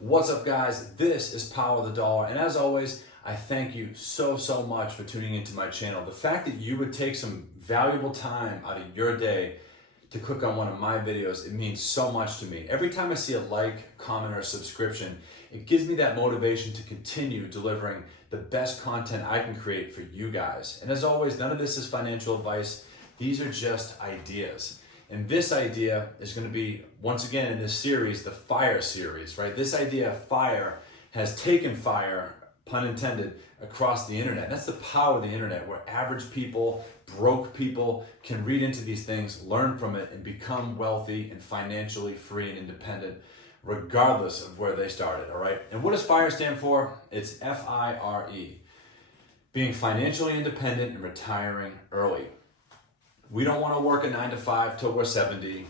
What's up, guys? This is Power of the Dollar, and as always, I thank you so much for tuning into my channel. The fact that you would take some valuable time out of your day to click on one of my videos, it means so much to me. Every time I see a like, comment, or subscription, it gives me that motivation to continue delivering the best content I can create for you guys. And as always, none of this is financial advice. These are just ideas. And this idea is going to be, once again in this series, the FIRE series, right? This idea of FIRE has taken fire, pun intended, across the internet. That's the power of the internet, where average people, broke people can read into these things, learn from it, and become wealthy and financially free and independent, regardless of where they started, all right? And what does FIRE stand for? It's F-I-R-E, being financially independent and retiring early. We don't want to work a 9 to 5 till we're 70.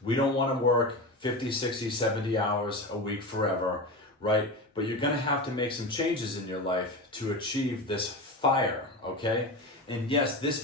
We don't want to work 50, 60, 70 hours a week forever, right? But you're going to have to make some changes in your life to achieve this FIRE, okay? And yes, this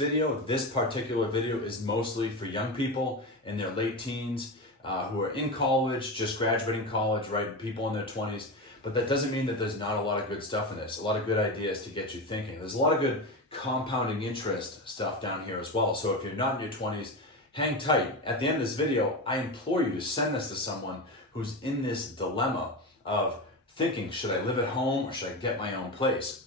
particular video is mostly for young people in their late teens who are in college, just graduating college, right? People in their 20s. But that doesn't mean that there's not a lot of good stuff in this, a lot of good ideas to get you thinking. There's a lot of good compounding interest stuff down here as well. So if you're not in your 20s, hang tight. At the end of this video, I implore you to send this to someone who's in this dilemma of thinking, should I live at home or should I get my own place?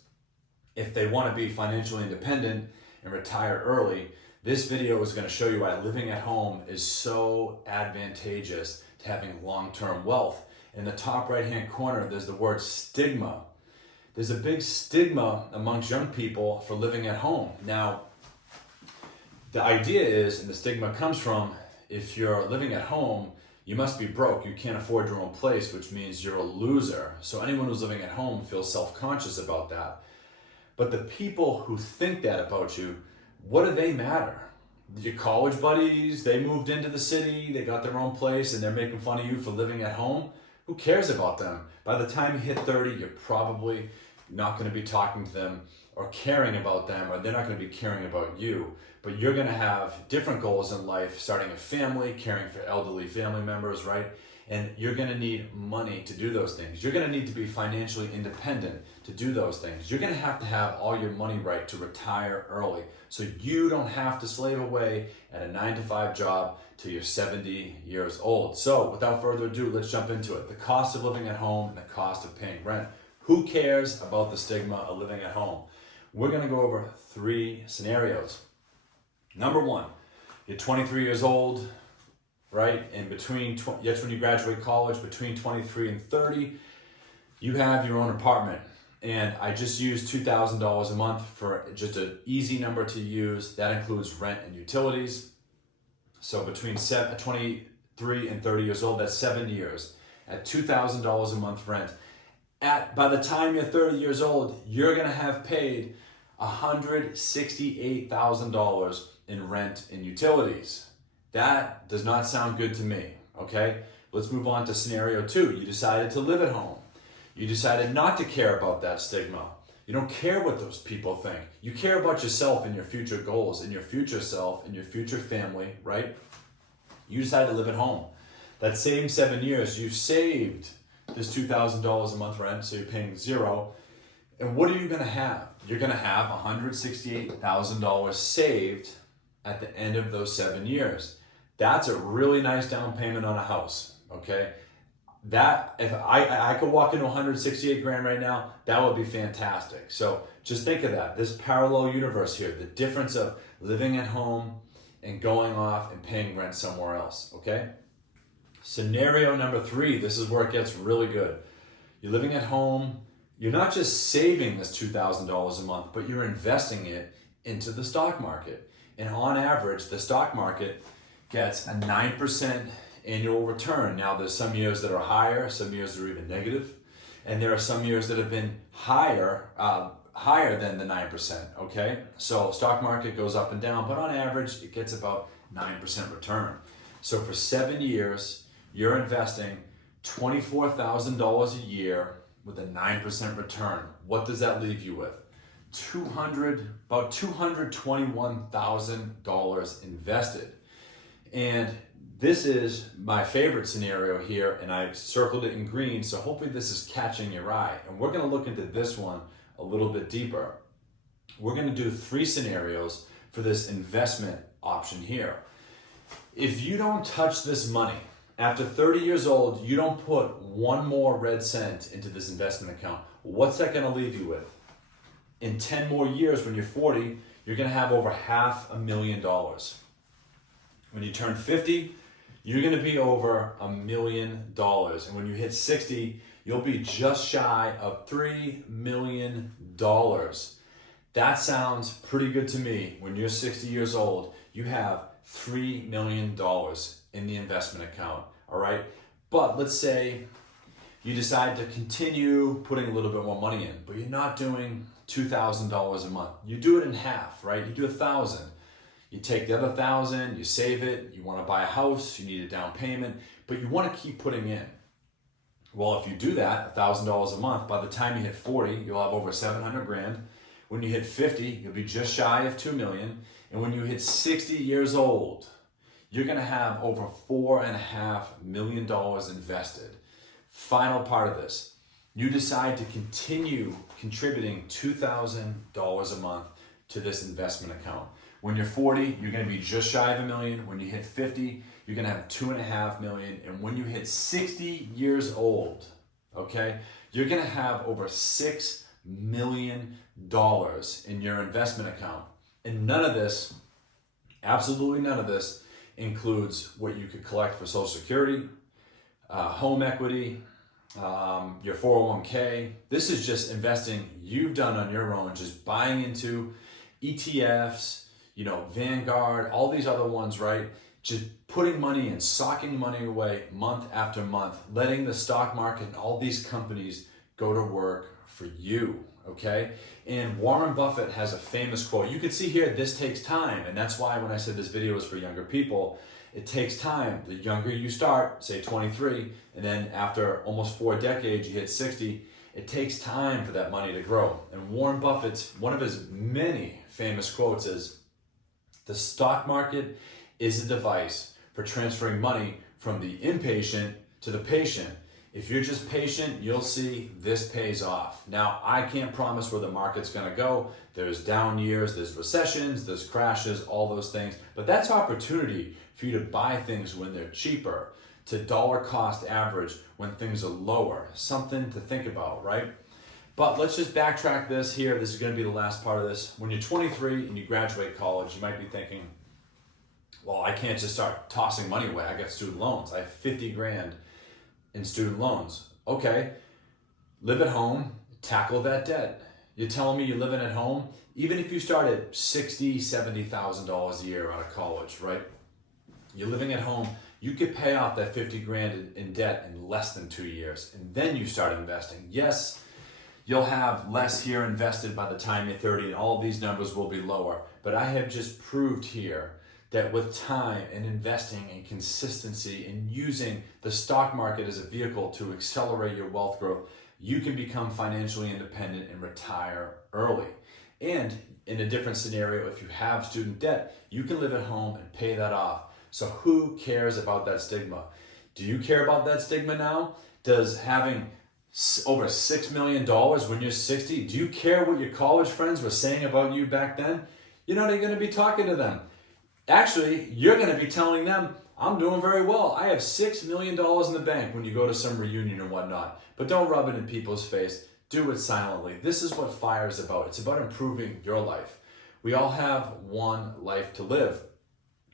If they want to be financially independent and retire early, this video is going to show you why living at home is so advantageous to having long-term wealth. In the top right-hand corner, there's the word stigma. There's a big stigma amongst young people for living at home. Now, the idea is, and the stigma comes from, if you're living at home, you must be broke. You can't afford your own place, which means you're a loser. So anyone who's living at home feels self-conscious about that. But the people who think that about you, what do they matter? Your college buddies, they moved into the city, they got their own place, and they're making fun of you for living at home. Who cares about them? By the time you hit 30, you're probably not going to be talking to them or caring about them, or they're not going to be caring about you. But you're going to have different goals in life, starting a family, caring for elderly family members, right? And you're going to need money to do those things. You're going to need to be financially independent to do those things. You're going to have all your money right to retire early, so you don't have to slave away at a 9 to 5 job till you're 70 years old. So without further ado, let's jump into it. The cost of living at home and the cost of paying rent. Who cares about the stigma of living at home? We're going to go over 3 scenarios. Number 1, you're 23 years old, right? And that's when you graduate college, between 23 and 30, you have your own apartment. And I just used $2,000 a month for just an easy number to use. That includes rent and utilities. So between 23 and 30 years old, that's 7 years at $2,000 a month rent. By the time you're 30 years old, you're gonna have paid $168,000 in rent and utilities. That does not sound good to me, okay? Let's move on to scenario 2. You decided to live at home. You decided not to care about that stigma. You don't care what those people think. You care about yourself and your future goals and your future self and your future family, right? You decided to live at home. That same 7 years, you saved this $2,000 a month rent, so you're paying $0. And what are you gonna have? You're gonna have $168,000 saved at the end of those 7 years. That's a really nice down payment on a house, okay? That, if I could walk into 168 grand right now, that would be fantastic. So just think of that, this parallel universe here, the difference of living at home and going off and paying rent somewhere else, okay? Scenario number 3, this is where it gets really good. You're living at home, you're not just saving this $2,000 a month, but you're investing it into the stock market. And on average, the stock market gets a 9% annual return. Now, there's some years that are higher, some years that are even negative, and there are some years that have been higher than the 9%, okay? So stock market goes up and down, but on average, it gets about 9% return. So for 7 years, you're investing $24,000 a year with a 9% return. What does that leave you with? about $221,000 invested. And This is my favorite scenario here, and I circled it in green, so hopefully this is catching your eye. And we're gonna look into this one a little bit deeper. We're gonna do 3 scenarios for this investment option here. If you don't touch this money, after 30 years old, you don't put one more red cent into this investment account, what's that gonna leave you with? In 10 more years, when you're 40, you're gonna have over $500,000. When you turn 50, you're gonna be over $1 million. And when you hit 60, you'll be just shy of $3 million. That sounds pretty good to me. When you're 60 years old, you have $3 million in the investment account, all right? But let's say you decide to continue putting a little bit more money in, but you're not doing $2,000 a month. You do it in half, right? You do $1,000. You take the other $1,000, you save it, you wanna buy a house, you need a down payment, but you wanna keep putting in. Well, if you do that, $1,000 a month, by the time you hit 40, you'll have over 700 grand. When you hit 50, you'll be just shy of 2 million. And when you hit 60 years old, you're gonna have over $4.5 million invested. Final part of this, you decide to continue contributing $2,000 a month to this investment account. When you're 40, you're gonna be just shy of $1 million. When you hit 50, you're gonna have $2.5 million. And when you hit 60 years old, okay, you're gonna have over $6 million in your investment account. And none of this, absolutely none of this, includes what you could collect for Social Security, home equity, your 401k. This is just investing you've done on your own, just buying into ETFs, Vanguard, all these other ones, right? Just putting money in, socking money away month after month, letting the stock market and all these companies go to work for you, okay? And Warren Buffett has a famous quote. You can see here, this takes time. And that's why when I said this video is for younger people, it takes time. The younger you start, say 23, and then after almost 4 decades, you hit 60, it takes time for that money to grow. And Warren Buffett's, one of his many famous quotes is, the stock market is a device for transferring money from the impatient to the patient. If you're just patient, you'll see this pays off. Now, I can't promise where the market's gonna go. There's down years, there's recessions, there's crashes, all those things. But that's opportunity for you to buy things when they're cheaper, to dollar cost average when things are lower. Something to think about, right? But let's just backtrack this here. This is gonna be the last part of this. When you're 23 and you graduate college, you might be thinking, well, I can't just start tossing money away. I got student loans. I have 50 grand in student loans. Okay, live at home, tackle that debt. You're telling me you're living at home? Even if you start at $60,000, $70,000 a year out of college, right? You're living at home, you could pay off that 50 grand in debt in less than 2 years, and then you start investing. Yes, you'll have less here invested by the time you're 30, and all of these numbers will be lower. But I have just proved here that with time and investing and consistency and using the stock market as a vehicle to accelerate your wealth growth, you can become financially independent and retire early. And in a different scenario, if you have student debt, you can live at home and pay that off. So who cares about that stigma? Do you care about that stigma now? Does having over $6 million when you're 60, do you care what your college friends were saying about you back then? You're not even gonna be talking to them. Actually, you're gonna be telling them, I'm doing very well. I have $6 million in the bank when you go to some reunion or whatnot. But don't rub it in people's face. Do it silently. This is what FIRE is about. It's about improving your life. We all have one life to live.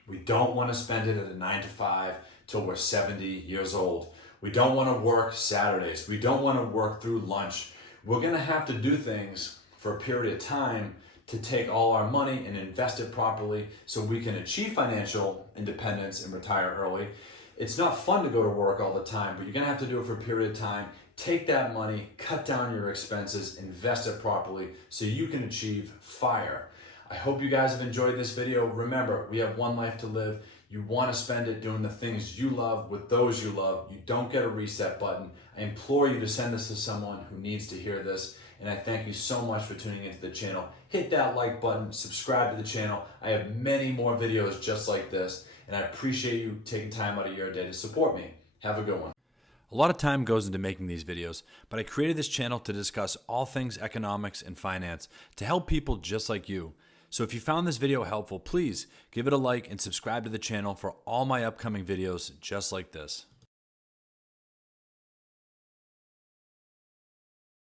We don't want to spend it at a 9 to 5 till we're 70 years old. We don't want to work Saturdays. We don't want to work through lunch. We're going to have to do things for a period of time to take all our money and invest it properly so we can achieve financial independence and retire early. It's not fun to go to work all the time, but you're going to have to do it for a period of time. Take that money, cut down your expenses, invest it properly so you can achieve FIRE. I hope you guys have enjoyed this video. Remember, we have one life to live. You want to spend it doing the things you love with those you love. You don't get a reset button. I implore you to send this to someone who needs to hear this. And I thank you so much for tuning into the channel. Hit that like button, subscribe to the channel. I have many more videos just like this. and I appreciate you taking time out of your day to support me. Have a good one. A lot of time goes into making these videos, but I created this channel to discuss all things economics and finance to help people just like you. So if you found this video helpful, please give it a like and subscribe to the channel for all my upcoming videos just like this.